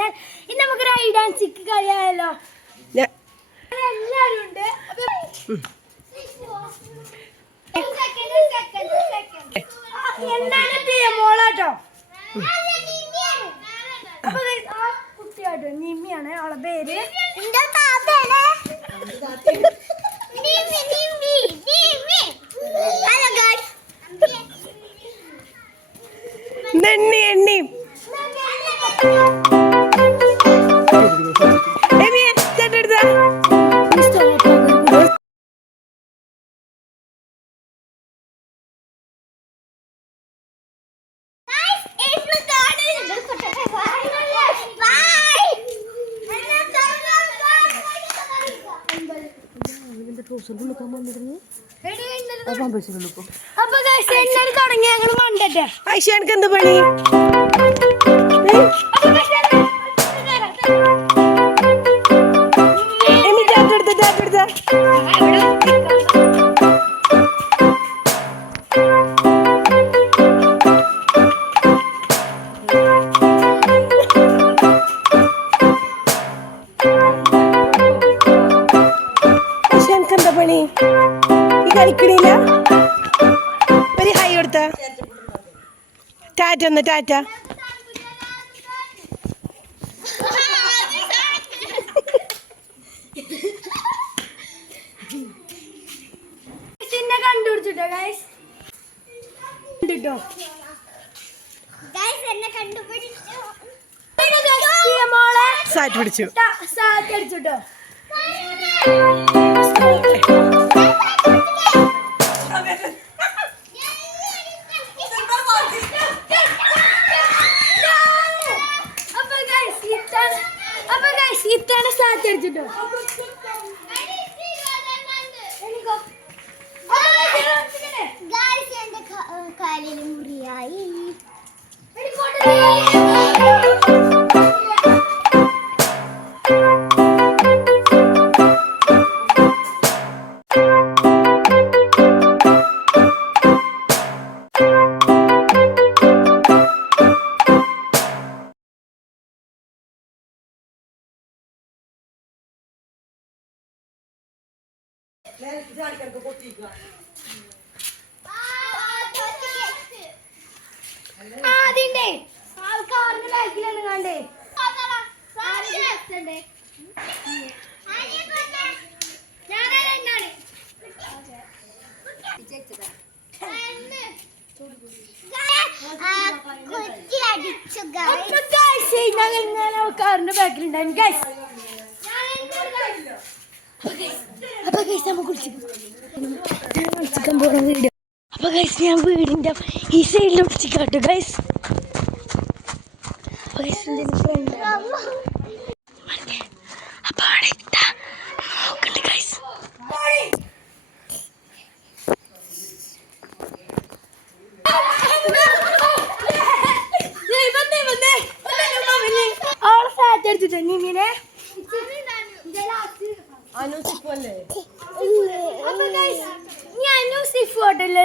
Channel ഇന്ന് നമുക്ക് ride and സിക്ക് എല്ലാവരും ഉണ്ട്. എന്താണ് മോളാട്ടോ? കുട്ടിയാട്ടോ നിമ്മിയാണ് അവളെ പേര്. എണ്ണി തുടങ്ങി ഞങ്ങൾ മണ്ടട്ടെ എനിക്ക് എന്ത് പണി? കളിക്കണില്ല. ഒരു ഹൈ കൊടുത്ത? ടാറ്റ ഒന്ന് ടാറ്റ. പിന്നെ കണ്ടുപിടിച്ചിട്ടോ ഗൈസ് കണ്ടിട്ടോ? മോളെ. സാറ്റ് പിടിച്ചു. സാറ്റ് അടിച്ചു അപ്പൊ അപ്പൊ സ്റ്റാർട്ട് അടിച്ചിട്ടോ? കാലിന് മുറിയായി. ആ, അതിണ്ടേ ആൾക്കാറിന്റെ ബാക്കിലാണ് കണ്ടേ ഞങ്ങൾ കാറിന്റെ ബാക്കിലുണ്ടായിരുന്നു ഗൈസ് അപ്പൊ നമ്മൾ നമ്മ കുളിച്ചിട്ട് കുളിച്ചിക്കാൻ പോകുന്ന വീഡിയോ അപ്പൊ ഗൈസ് ഞാൻ വീടിന്റെ ഈ സൈഡിൽ കുളിച്ചിക്കാട്ടു ഗൈസ് അപ്പൊ ഗൈസ് എന്റെ ഫ്രണ്ട് അപ്പൊ അവിടെ നോക്കണ്ട് ഗൈസ് അവളെ നീനെ അപ്പൊ guys, ഞാനും സിഫു ഹോട്ടലിൽ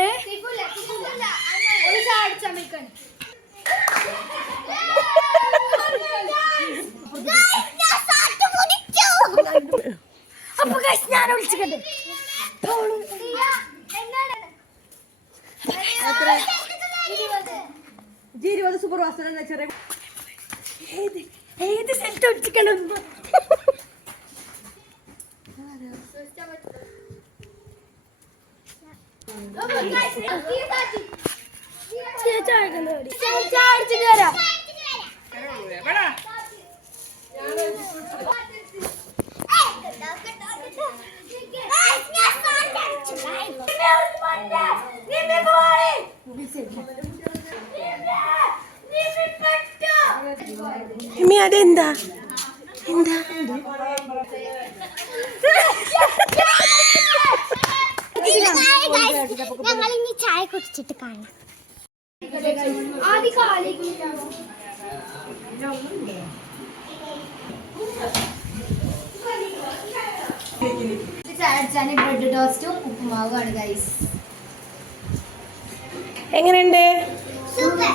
അപ്പൊ ഞാൻ വിളിച്ചിട്ടുണ്ട് ഇരുപത് സൂപ്പർ വാസന ചെറിയ ഏത് ഏത് സ്ഥലത്ത് വിളിച്ചിക്കണം എമി അതെന്താ? എന്താ? ഞങ്ങൾ ഇനി ചായ കുടിച്ചിട്ട് കാണാം. ബ്രെഡ് ടോസ്റ്റും ഉപ്പുമാവുമാണ് ഗൈസ് എങ്ങനെയുണ്ട്? സൂപ്പർ